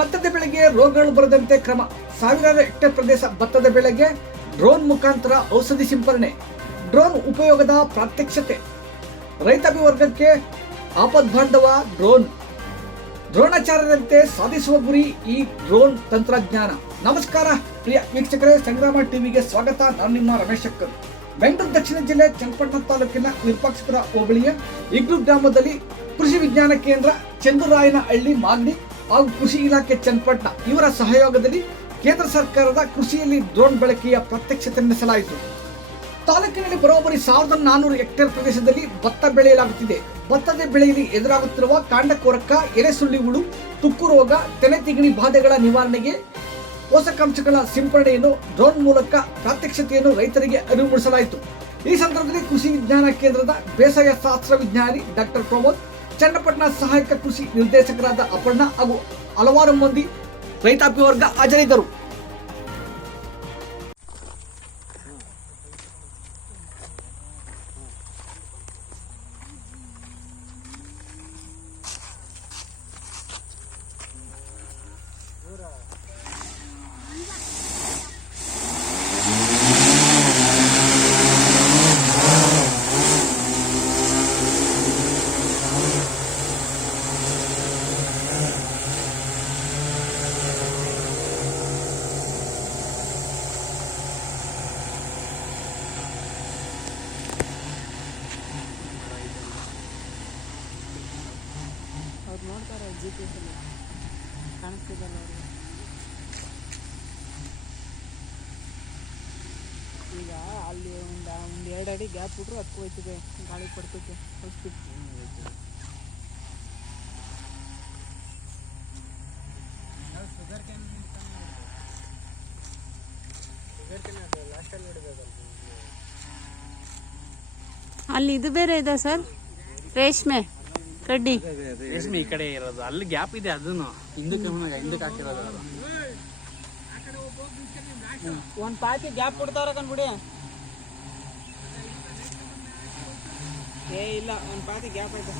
ಭತ್ತದ ಬೆಳೆಗೆ ರೋಗಗಳು ಬರದಂತೆ ಕ್ರಮ. ಸಾವಿರಾರು ಹೆಕ್ಟೇರ್ ಪ್ರದೇಶ ಭತ್ತದ ಬೆಳೆಗೆ ಡ್ರೋನ್ ಮುಖಾಂತರ ಔಷಧಿ ಸಿಂಪರಣೆ. ಡ್ರೋನ್ ಉಪಯೋಗದ ಪ್ರಾತ್ಯಕ್ಷತೆ. ರೈತಾಪಿ ವರ್ಗಕ್ಕೆ ಆಪದ್ಬಾಂಧವ ಡ್ರೋನ್. ದ್ರೋಣಾಚಾರ್ಯರಂತೆ ಸಾಧಿಸುವ ಗುರಿ ಈ ಡ್ರೋನ್ ತಂತ್ರಜ್ಞಾನ. ನಮಸ್ಕಾರ ಪ್ರಿಯ ವೀಕ್ಷಕರೇ, ಸಂಗ್ರಾಮ ಟಿವಿಗೆ ಸ್ವಾಗತ. ನಾನು ನಿಮ್ಮ ರಮೇಶ್ ಶಕ್ಕರ್. ಬೆಂಗಳೂರು ದಕ್ಷಿಣ ಜಿಲ್ಲೆ ಚನ್ನಪಟ್ಟಣ ತಾಲೂಕಿನ ವಿರೂಪಾಕ್ಷಪುರ ಹೋಬಳಿಯ ಇಗ್ಲೂ ಗ್ರಾಮದಲ್ಲಿ ಕೃಷಿ ವಿಜ್ಞಾನ ಕೇಂದ್ರ, ಚಂದ್ರರಾಯನಹಳ್ಳಿ ಮಾಗಡಿ ಹಾಗೂ ಕೃಷಿ ಇಲಾಖೆ ಚನ್ನಪಟ್ಟಣ ಇವರ ಸಹಯೋಗದಲ್ಲಿ ಕೇಂದ್ರ ಸರ್ಕಾರದ ಕೃಷಿಯಲ್ಲಿ ಡ್ರೋನ್ ಬಳಕೆಯ ಪ್ರಾತ್ಯಕ್ಷತೆ ನಡೆಸಲಾಯಿತು. ತಾಲೂಕಿನಲ್ಲಿ ಬರೋಬ್ಬರಿ 1400 ಹೆಕ್ಟೇರ್ ಪ್ರದೇಶದಲ್ಲಿ ಭತ್ತ ಬೆಳೆಯಲಾಗುತ್ತಿದೆ. ಭತ್ತದ ಬೆಳೆಯಲ್ಲಿ ಎದುರಾಗುತ್ತಿರುವ ಕಾಂಡ ಕೊರಕ, ಎಲೆ ಸುಳ್ಳಿ ಹುಳು, ತುಕ್ಕು ರೋಗ, ತೆನೆ ತಿಗಣಿ ಬಾಧೆಗಳ ನಿವಾರಣೆಗೆ ಪೋಷಕಾಂಶಗಳ ಸಿಂಪರಣೆಯನ್ನು ಡ್ರೋನ್ ಮೂಲಕ ಪ್ರಾತ್ಯಕ್ಷತೆಯನ್ನು ರೈತರಿಗೆ ಅರಿವು ಮೂಡಿಸಲಾಯಿತು. ಈ ಸಂದರ್ಭದಲ್ಲಿ ಕೃಷಿ ವಿಜ್ಞಾನ ಕೇಂದ್ರದ ಬೇಸಾಯ ಶಾಸ್ತ್ರ ವಿಜ್ಞಾನಿ ಡಾಕ್ಟರ್ ಪ್ರಮೋದ್, ಚನ್ನಪಟ್ಟಣ ಸಹಾಯಕ ಕೃಷಿ ನಿರ್ದೇಶಕರಾದ ಅಪರ್ಣ ಹಾಗೂ ಹಲವಾರು ಮಂದಿ ರೈತಾಪಿ ವರ್ಗ ಹಾಜರಿದ್ದರು. ಅವ್ರು ನೋಡ್ತಾರೆ GPS ಅಲ್ಲಿ ಕಾಣಿಸ್ತಿದ್ದಲ್ಲ ಅವ್ರಿಗೆ. ಈಗ ಅಲ್ಲಿ ಒಂದು 2 ಅಡಿ ಗ್ಯಾಪ್ ಬಿಟ್ರು ಅದಕ್ಕೆ ಹೋಯ್ತಿದೆ, ಗಾಳಿ ಪಡ್ತೈತೆ ಹೋಗ್ತಿತ್ತು. ಅಲ್ಲಿ ಇದು ಬೇರೆ ಇದೆ ಸರ್, ರೇಷ್ಮೆ ಕಡ್ಡಿ. ರೇಷ್ಮೆ ಈ ಕಡೆ ಇರೋದು, ಅಲ್ಲಿ ಗ್ಯಾಪ್ ಇದೆ, ಅದನ್ನು ಹಿಂದಕ್ಕೆ ಹಾಕಿರೋದು. ಅದು ಒಂದು ಪಾತಿ ಗ್ಯಾಪ್ ಕೊಡ್ತಾರ ಕಣ್ಬಿಡಿ. ಏ ಇಲ್ಲ, ಒಂದು ಪಾತಿ ಗ್ಯಾಪ್ ಐತೆ.